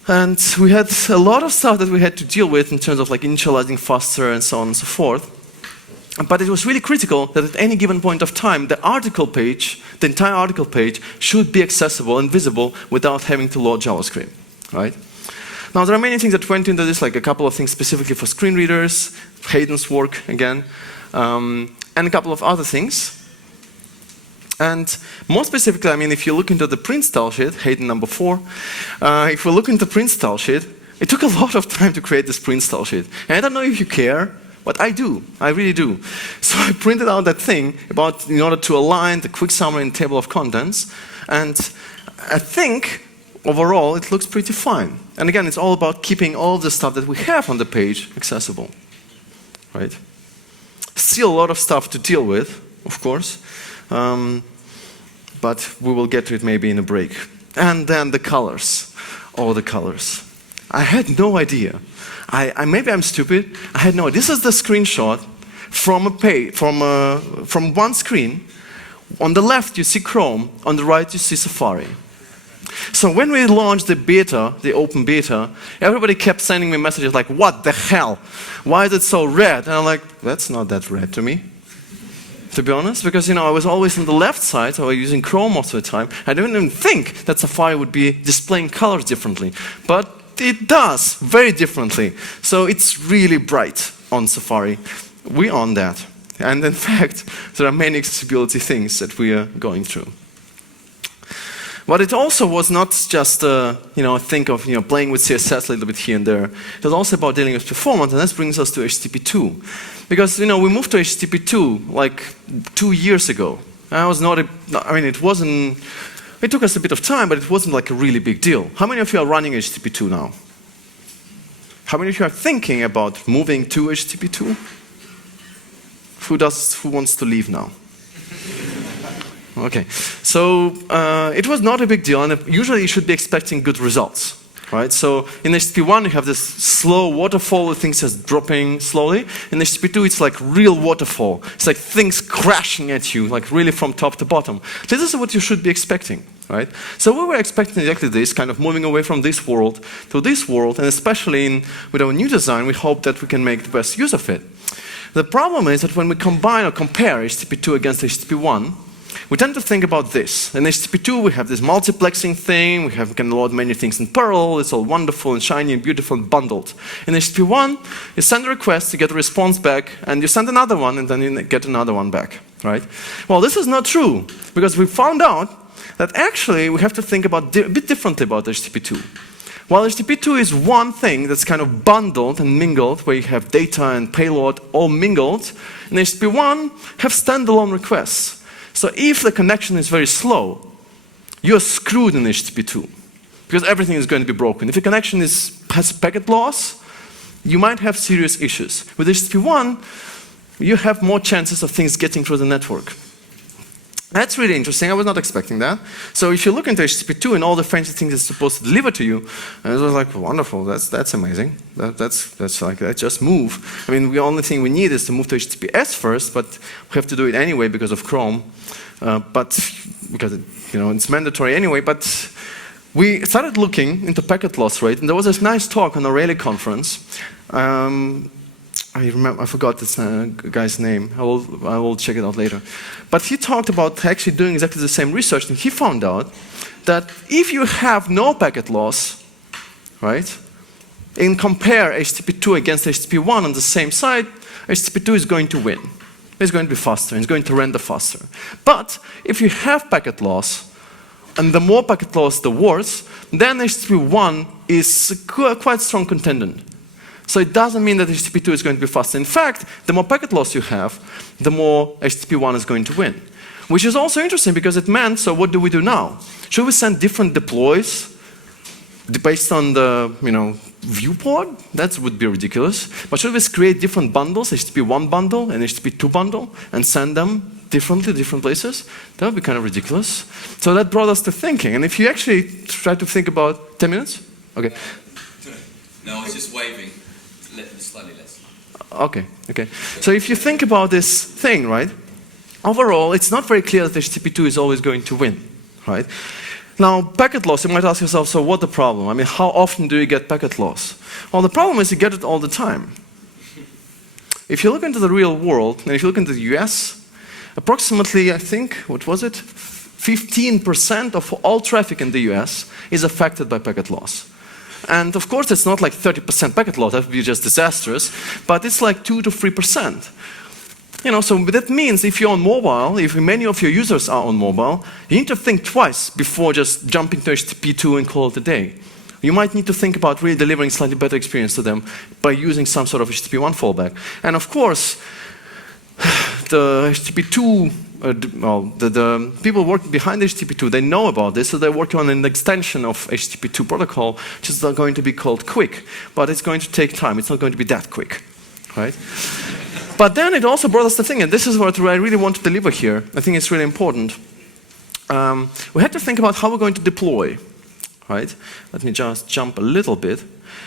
and we had a lot of stuff that we had to deal with in terms of like initializing faster and so on and so forth. But it was really critical that at any given point of time, the article page, the entire article page, should be accessible and visible without having to load JavaScript, right? Now there are many things that went into this, like a couple of things specifically for screen readers, Hayden's work again, and a couple of other things. And more specifically, I mean, if you look into the print style sheet, Hayden number 4, if we look into the print style sheet, it took a lot of time to create this print style sheet. And I don't know if you care, but I do. I really do. So I printed out that thing in order to align the quick summary and table of contents. And I think, overall, it looks pretty fine. And again, it's all about keeping all the stuff that we have on the page accessible. Right? Still a lot of stuff to deal with, of course. But we will get to it maybe in a break. And then the colors. Oh, the colors. I had no idea. Maybe I'm stupid. I had no idea. This is the screenshot from a page, from one screen. On the left you see Chrome, on the right you see Safari. So when we launched the beta, the open beta, everybody kept sending me messages like, what the hell? Why is it so red? And I'm like, that's not that red to me. To be honest, because I was always on the left side, so I was using Chrome most of the time. I didn't even think that Safari would be displaying colors differently. But it does, very differently. So it's really bright on Safari. We own that. And in fact, there are many accessibility things that we are going through. But it also was not just a think of playing with CSS a little bit here and there. It was also about dealing with performance, and this brings us to HTTP 2. Because we moved to HTTP 2 like 2 years ago. It took us a bit of time, but it wasn't like a really big deal. How many of you are running HTTP 2 now? How many of you are thinking about moving to HTTP 2? Who wants to leave now? Okay, so it was not a big deal, and usually you should be expecting good results, right? So in HTTP 1 you have this slow waterfall with things just dropping slowly. In HTTP 2 it's like real waterfall. It's like things crashing at you, like really from top to bottom. This is what you should be expecting, right? So we were expecting exactly this, kind of moving away from this world to this world, and especially with our new design, we hope that we can make the best use of it. The problem is that when we combine or compare HTTP 2 against HTTP 1, we tend to think about this. In HTTP 2 we have this multiplexing thing, we can load many things in parallel, it's all wonderful and shiny and beautiful and bundled. In HTTP 1, you send a request, you get a response back, and you send another one, and then you get another one back, right? Well, this is not true, because we found out that actually we have to think about a bit differently about HTTP 2. While HTTP 2 is one thing that's kind of bundled and mingled, where you have data and payload all mingled, in HTTP 1 have standalone requests. So if the connection is very slow, you're screwed in HTTP 2, because everything is going to be broken. If the connection has packet loss, you might have serious issues. With HTTP 1, you have more chances of things getting through the network. That's really interesting. I was not expecting that. So if you look into HTTP2 and all the fancy things it's supposed to deliver to you, and it was like, wonderful, that's amazing. That's like, let's just move. I mean, the only thing we need is to move to HTTPS first, but we have to do it anyway because of Chrome. Because it's mandatory anyway. But we started looking into packet loss rate, and there was this nice talk on a Raleigh conference. I forgot this guy's name. I will check it out later. But he talked about actually doing exactly the same research, and he found out that if you have no packet loss, right, and compare HTTP2 against HTTP1 on the same site, HTTP2 is going to win. It's going to be faster, it's going to render faster. But if you have packet loss, and the more packet loss, the worse, then HTTP1 is quite strong contender. So it doesn't mean that HTTP2 is going to be faster. In fact, the more packet loss you have, the more HTTP1 is going to win. Which is also interesting because it meant, so what do we do now? Should we send different deploys based on the viewport? That would be ridiculous. But should we create different bundles, HTTP1 bundle and HTTP2 bundle, and send them differently to different places? That would be kind of ridiculous. So that brought us to thinking. And if you actually try to think about 10 minutes? Okay. No, I was just waving. Slightly less. Okay. So if you think about this thing, right? Overall, it's not very clear that HTTP2 is always going to win, right? Now, packet loss, you might ask yourself, so what's the problem? I mean, how often do you get packet loss? Well, the problem is you get it all the time. If you look into the real world, and if you look into the US, approximately, I think, what was it? 15% of all traffic in the US is affected by packet loss. And of course, it's not like 30% packet loss, that would be just disastrous, but it's like 2 to 3%. So that means if you're on mobile, if many of your users are on mobile, you need to think twice before just jumping to HTTP2 and call it a day. You might need to think about really delivering slightly better experience to them by using some sort of HTTP1 fallback. And of course, the HTTP2 the people working behind HTTP2, they know about this, so they're working on an extension of HTTP2 protocol, which is going to be called Quick. But it's going to take time. It's not going to be that quick, right? But then it also brought us the thing, and this is what I really want to deliver here. I think it's really important. We had to think about how we're going to deploy, right? Let me just jump a little bit.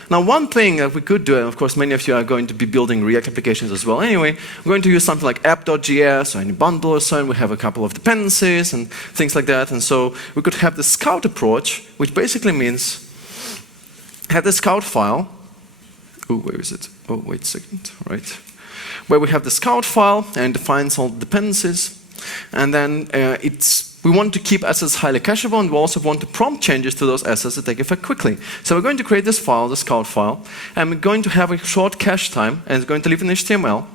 Now, one thing that we could do, and of course many of you are going to be building React applications as well anyway, we're going to use something like app.js or any bundle or so, and we have a couple of dependencies and things like that. And so we could have the scout approach, which basically means have the scout file. Oh, where is it? Oh, wait a second, right. Where we have the scout file and defines all the dependencies. And then we want to keep assets highly cacheable, and we also want to prompt changes to those assets to take effect quickly. So we're going to create this file, the scout file, and we're going to have a short cache time, and it's going to live in HTML,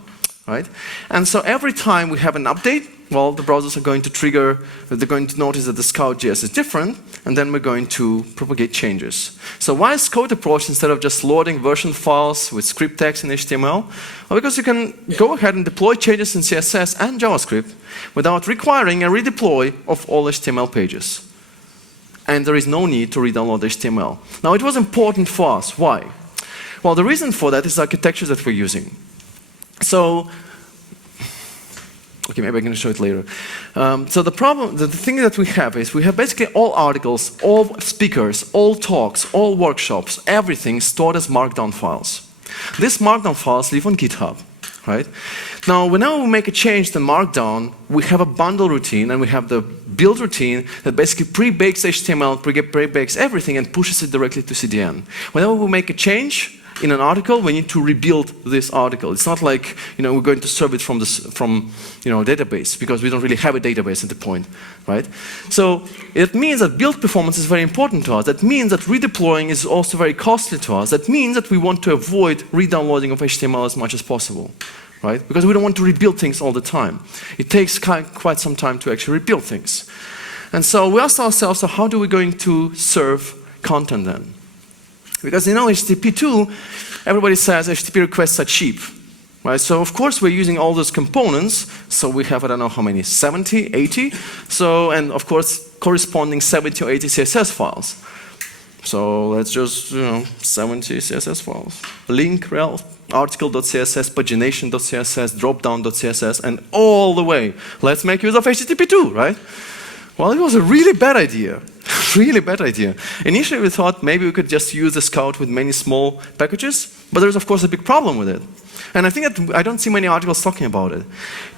right? And so every time we have an update, well, the browsers are going to trigger, they're going to notice that the scout.js is different, and then we're going to propagate changes. So why is scout approach instead of just loading version files with script text in HTML? Well, because you can go ahead and deploy changes in CSS and JavaScript without requiring a redeploy of all HTML pages. And there is no need to re-download HTML. Now, it was important for us. Why? Well, the reason for that is the architecture that we're using. So, okay, maybe I can show it later. So the thing that we have is we have basically all articles, all speakers, all talks, all workshops, everything stored as markdown files. These markdown files live on GitHub, right? Now, whenever we make a change to markdown, we have a bundle routine and we have the build routine that basically pre-bakes HTML, pre-bakes everything and pushes it directly to CDN. Whenever we make a change in an article, we need to rebuild this article. It's not like we're going to serve it from database, because we don't really have a database at the point, right? So it means that build performance is very important to us. That means that redeploying is also very costly to us. That means that we want to avoid re-downloading of HTML as much as possible, right? Because we don't want to rebuild things all the time. It takes quite some time to actually rebuild things. And so we asked ourselves, so how do we going to serve content then? Because HTTP2, everybody says HTTP requests are cheap, right? So of course we're using all those components. So we have, I don't know how many, 70, 80. So, and of course corresponding 70 or 80 CSS files. So let's just, 70 CSS files. Link, rel, article.css, pagination.css, dropdown.css, and all the way. Let's make use of HTTP too, right? Well, it was a really bad idea. Really bad idea. Initially we thought maybe we could just use the Scout with many small packages, but there's of course a big problem with it. And I think that I don't see many articles talking about it.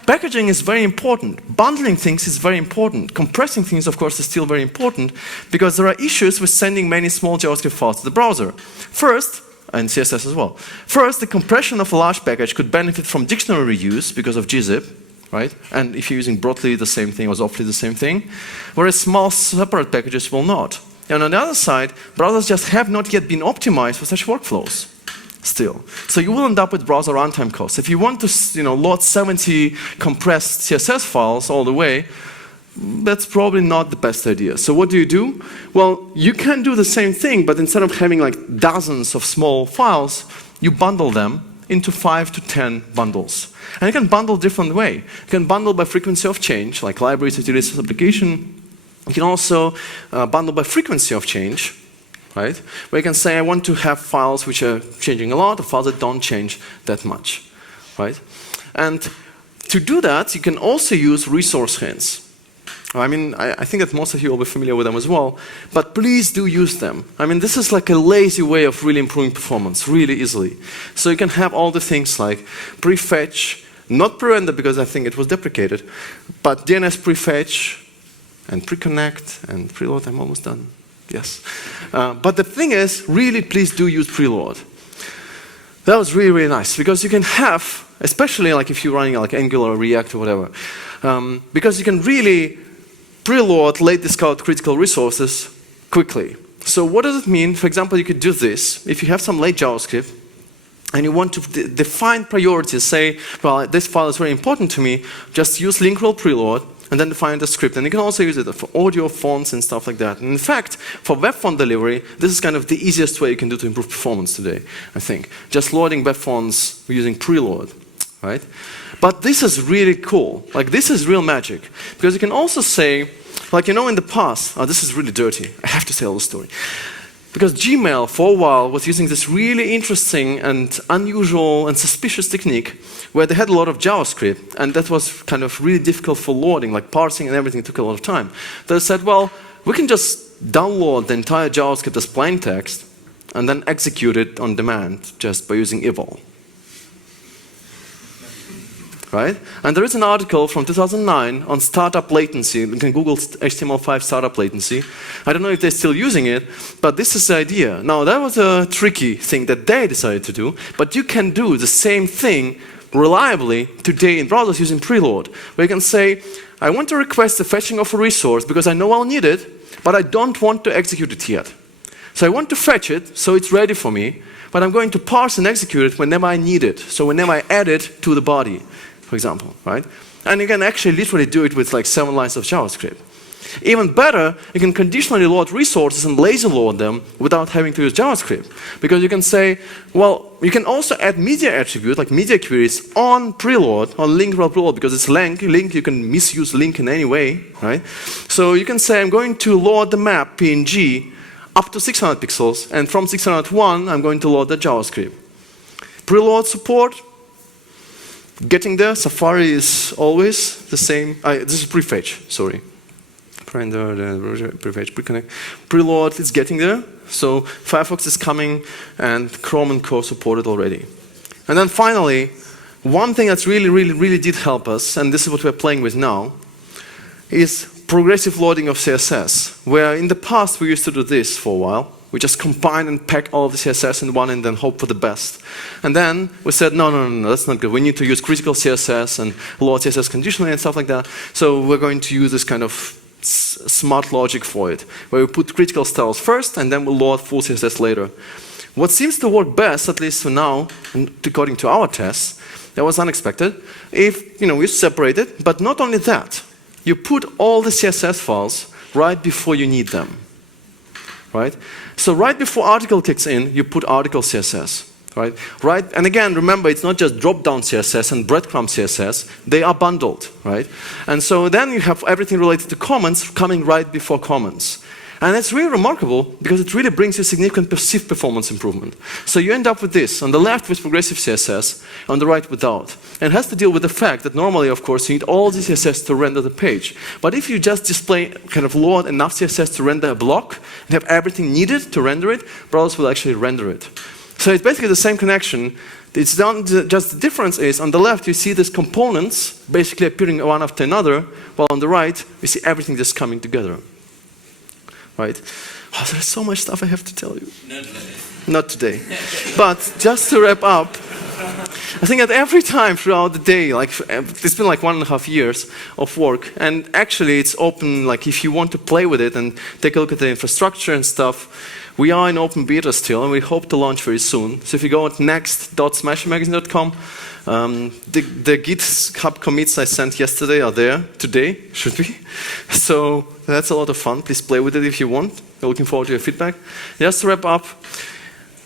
Packaging is very important. Bundling things is very important. Compressing things, of course, is still very important because there are issues with sending many small JavaScript files to the browser. First, and CSS as well. First, the compression of a large package could benefit from dictionary reuse because of gzip, right? And if you're using broadly the same thing or softly the same thing, whereas small separate packages will not. And on the other side, browsers just have not yet been optimized for such workflows. Still. So you will end up with browser runtime costs. If you want to load 70 compressed CSS files all the way, that's probably not the best idea. So what do? Well, you can do the same thing, but instead of having like dozens of small files, you bundle them into 5 to 10 bundles. And you can bundle different way. You can bundle by frequency of change, like libraries, utilities, application. You can also bundle by frequency of change, right? Where you can say, I want to have files which are changing a lot, or files that don't change that much, right? And to do that, you can also use resource hints. I mean, I think that most of you will be familiar with them as well, but please do use them. I mean, this is like a lazy way of really improving performance, really easily. So you can have all the things like prefetch, not pre-render because I think it was deprecated, but DNS prefetch, and pre-connect, and preload. I'm almost done. Yes. But the thing is, really, please do use preload. That was really, really nice because you can have, especially like if you're running like Angular or React or whatever, because you can really preload late discard critical resources quickly. So what does it mean? For example, you could do this. If you have some late JavaScript and you want to define priorities, say, well, this file is very important to me, just use link rel preload and then define the script. And you can also use it for audio, fonts, and stuff like that. And in fact, for web font delivery, this is kind of the easiest way you can do to improve performance today, I think. Just loading web fonts using preload, right? But this is really cool. Like, this is real magic. Because you can also say, like, in the past, this is really dirty. I have to tell the story. Because Gmail, for a while, was using this really interesting and unusual and suspicious technique where they had a lot of JavaScript, and that was kind of really difficult for loading, like parsing and everything took a lot of time. They said, well, we can just download the entire JavaScript as plain text and then execute it on demand just by using eval. Right? And there is an article from 2009 on startup latency. You can Google HTML5 startup latency. I don't know if they're still using it, but this is the idea. Now, that was a tricky thing that they decided to do, but you can do the same thing reliably today in browsers using preload, where you can say, I want to request the fetching of a resource because I know I'll need it, but I don't want to execute it yet. So I want to fetch it so it's ready for me, but I'm going to parse and execute it whenever I need it, so whenever I add it to the body, for example, right? And you can actually literally do it with like 7 lines of JavaScript. Even better, you can conditionally load resources and lazy load them without having to use JavaScript. Because you can say, well, you can also add media attribute, like media queries, on preload, on link rel preload, because it's link, you can misuse link in any way, right? So you can say, I'm going to load the map PNG up to 600 pixels, and from 601, I'm going to load the JavaScript. Preload support, getting there. Safari is always the same. This is prefetch, sorry. Prefetch, preconnect. Preload is getting there. So Firefox is coming and Chrome and Co supported already. And then finally, one thing that's really did help us, and this is what we're playing with now, is progressive loading of CSS, where in the past we used to do this for a while. We just combine and pack all of the CSS in one and then hope for the best. And then we said, no, that's not good. We need to use critical CSS and load CSS conditionally and stuff like that. So we're going to use this kind of smart logic for it, where we put critical styles first and then we'll load full CSS later. What seems to work best, at least for now, and according to our tests, that was unexpected, if we separate it, but not only that, you put all the CSS files right before you need them. Right? So right before article kicks in, you put article CSS. Right? And again, remember, it's not just drop-down CSS and breadcrumb CSS. They are bundled. Right? And so then you have everything related to comments coming right before comments. And it's really remarkable because it really brings you significant perceived performance improvement. So you end up with this, on the left with progressive CSS, on the right without. And it has to deal with the fact that normally, of course, you need all the CSS to render the page. But if you just display kind of load enough CSS to render a block and have everything needed to render it, browsers will actually render it. So it's basically the same connection. It's done, just the difference is on the left you see these components basically appearing one after another, while on the right you see everything just coming together. Right? Oh, there's so much stuff I have to tell you. Not today. But just to wrap up, I think that every time throughout the day, like it's been like 1.5 years of work, and actually it's open, like if you want to play with it and take a look at the infrastructure and stuff, we are in open beta still, and we hope to launch very soon. So if you go at next.smashingmagazine.com, the GitHub commits I sent yesterday are there today, should be. So that's a lot of fun. Please play with it if you want. We're looking forward to your feedback. Just to wrap up,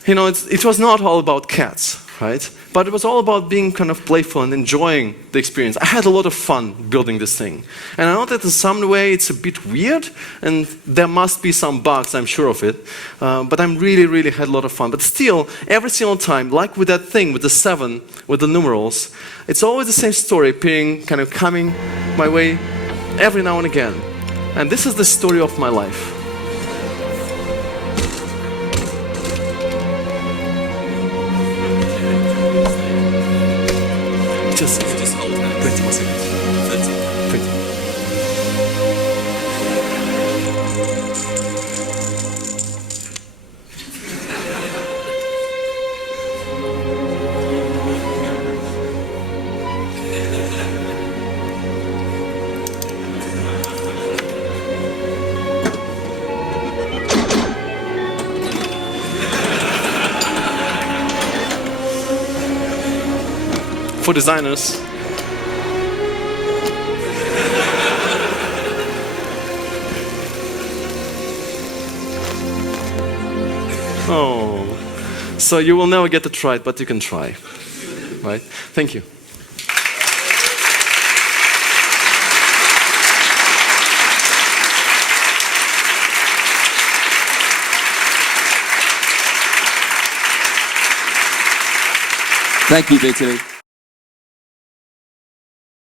you know, it was not all about cats, right? But it was all about being kind of playful and enjoying the experience. I had a lot of fun building this thing. And I know that in some way it's a bit weird, and there must be some bugs, I'm sure of it. But I really had a lot of fun. But still, every single time, like with that thing, with the 7, with the numerals, it's always the same story appearing, kind of coming my way every now and again. And this is the story of my life. Just hold hands. 20 more seconds. 30. 20. For designers, oh, so you will never get to try it, but you can try, right? Thank you. Thank you, Vitaly.